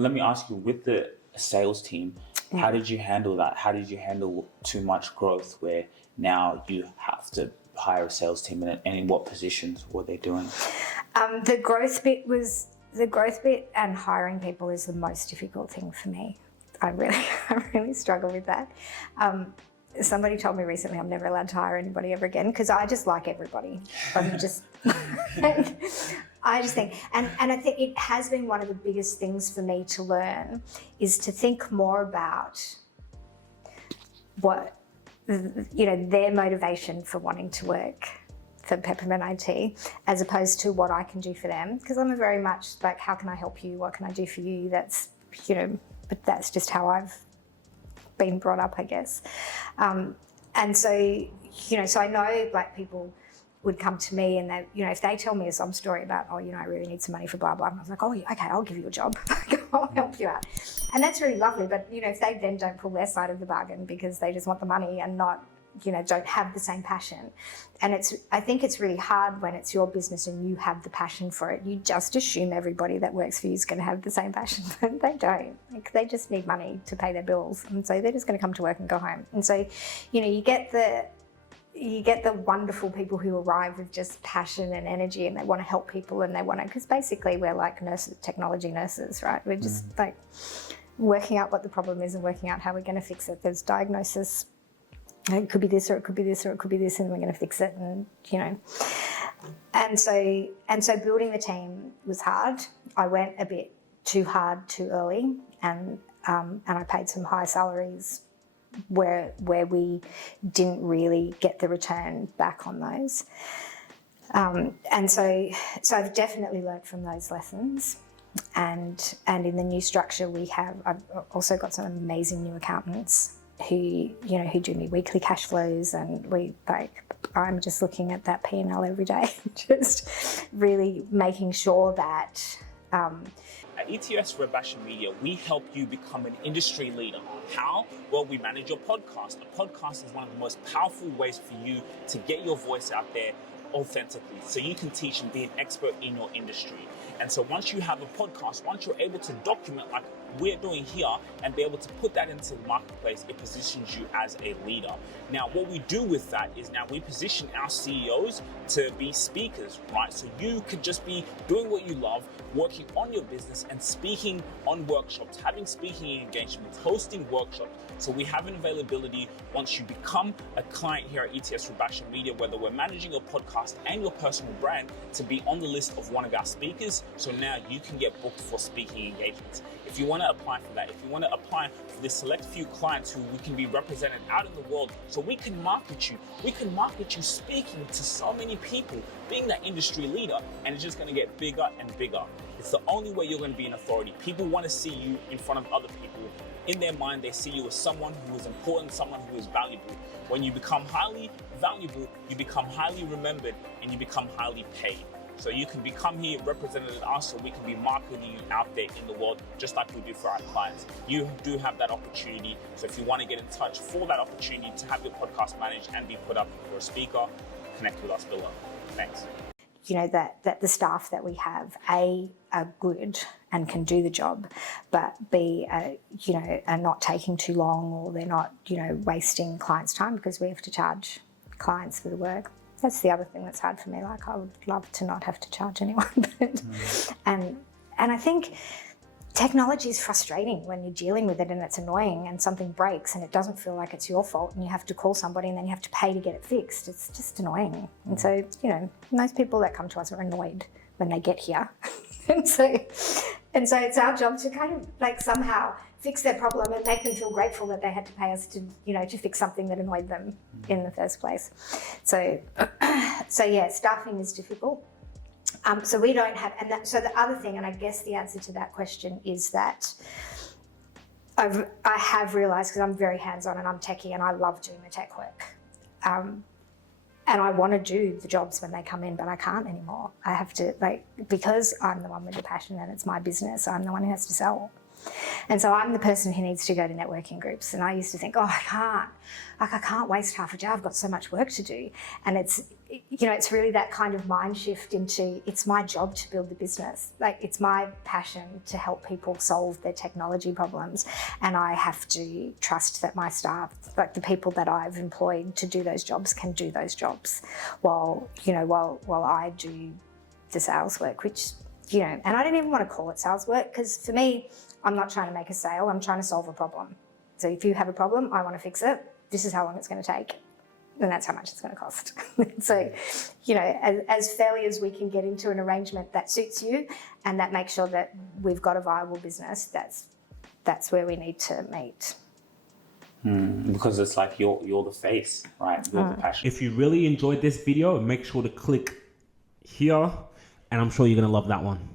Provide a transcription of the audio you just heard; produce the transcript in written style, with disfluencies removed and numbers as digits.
Let me ask you, with the sales team, how did you handle that? How did you handle too much growth where now you have to hire a sales team, and in what positions were they doing? The growth bit and hiring people is the most difficult thing for me. I really struggle with that. Somebody told me recently I'm never allowed to hire anybody ever again because I just like everybody. I just think, and I think it has been one of the biggest things for me to learn is to think more about what, their motivation for wanting to work for Peppermint IT as opposed to what I can do for them. Because I'm very much like, how can I help you? What can I do for you? That's, but that's just how I've been brought up, I guess. And so, so I know like people would come to me and they, if they tell me some story about, I really need some money for blah, blah, and I was like, oh, okay, I'll give you a job. I'll help you out. And that's really lovely. But, if they then don't pull their side of the bargain because they just want the money and not, don't have the same passion. And I think it's really hard when it's your business and you have the passion for it. You just assume everybody that works for you is going to have the same passion, but they don't. Like, they just need money to pay their bills. And so they're just going to come to work and go home. And so, you get the wonderful people who arrive with just passion and energy and they want to help people and they want to, because basically we're like nurses, technology nurses, right? We're just like working out what the problem is and working out how we're going to fix it. There's diagnosis. It could be this, or it could be this, or it could be this, and we're going to fix it. And and so building the team was hard. I went a bit too hard too early, and I paid some high salaries where we didn't really get the return back on those. And so I've definitely learned from those lessons. And in the new structure I've also got some amazing new accountants who do me weekly cash flows, and I'm just looking at that P&L every day, just really making sure that. At ETS Rubasha Media, we help you become an industry leader. How? Well, we manage your podcast. A podcast is one of the most powerful ways for you to get your voice out there authentically, so you can teach and be an expert in your industry. And so once you have a podcast, once you're able to document like we're doing here and be able to put that into the marketplace, it positions you as a leader. Now, what we do with that is now we position our CEOs to be speakers, right? So you could just be doing what you love, working on your business and speaking on workshops, having speaking engagements, hosting workshops. So we have an availability once you become a client here at ETS Rubasha Media, whether we're managing your podcast and your personal brand, to be on the list of one of our speakers. So now you can get booked for speaking engagements. If you want to apply for that, if you want to apply for the select few clients who we can be represented out in the world, so we can market you speaking to so many people, being that industry leader, and it's just going to get bigger and bigger. It's the only way you're going to be an authority. People want to see you in front of other people. In their mind, they see you as someone who is important, someone who is valuable. When you become highly valuable, you become highly remembered, and you become highly paid. So you can become here represented at us, so we can be marketing you out there in the world, just like we do for our clients. You do have that opportunity. So if you want to get in touch for that opportunity to have your podcast managed and be put up for a speaker, connect with us below. Thanks. That the staff that we have, A, are good and can do the job, but B, are not taking too long, or they're not, wasting clients' time, because we have to charge clients for the work. That's the other thing that's hard for me. Like, I would love to not have to charge anyone, but, and I think technology is frustrating when you're dealing with it and it's annoying and something breaks and it doesn't feel like it's your fault and you have to call somebody and then you have to pay to get it fixed. It's just annoying. And so, most people that come to us are annoyed when they get here. and so it's our job to kind of like somehow fix their problem and make them feel grateful that they had to pay us to, to fix something that annoyed them in the first place. So yeah, staffing is difficult. So we don't have, so the other thing, and I guess the answer to that question is that I have realised, because I'm very hands-on and I'm techie and I love doing the tech work. And I want to do the jobs when they come in, but I can't anymore. I have to, because I'm the one with the passion and it's my business, I'm the one who has to sell. And so I'm the person who needs to go to networking groups. And I used to think, oh, I can't waste half a day. I've got so much work to do. And it's really that kind of mind shift into, it's my job to build the business. Like, it's my passion to help people solve their technology problems. And I have to trust that my staff, like the people that I've employed to do those jobs, can do those jobs while I do the sales work, which, and I don't even want to call it sales work, because for me, I'm not trying to make a sale, I'm trying to solve a problem. So if you have a problem, I want to fix it. This is how long it's going to take. And that's how much it's going to cost. So, as fairly as we can get into an arrangement that suits you and that makes sure that we've got a viable business, that's where we need to meet. Because it's like you're the face, right? You're the passion. If you really enjoyed this video, make sure to click here, and I'm sure you're going to love that one.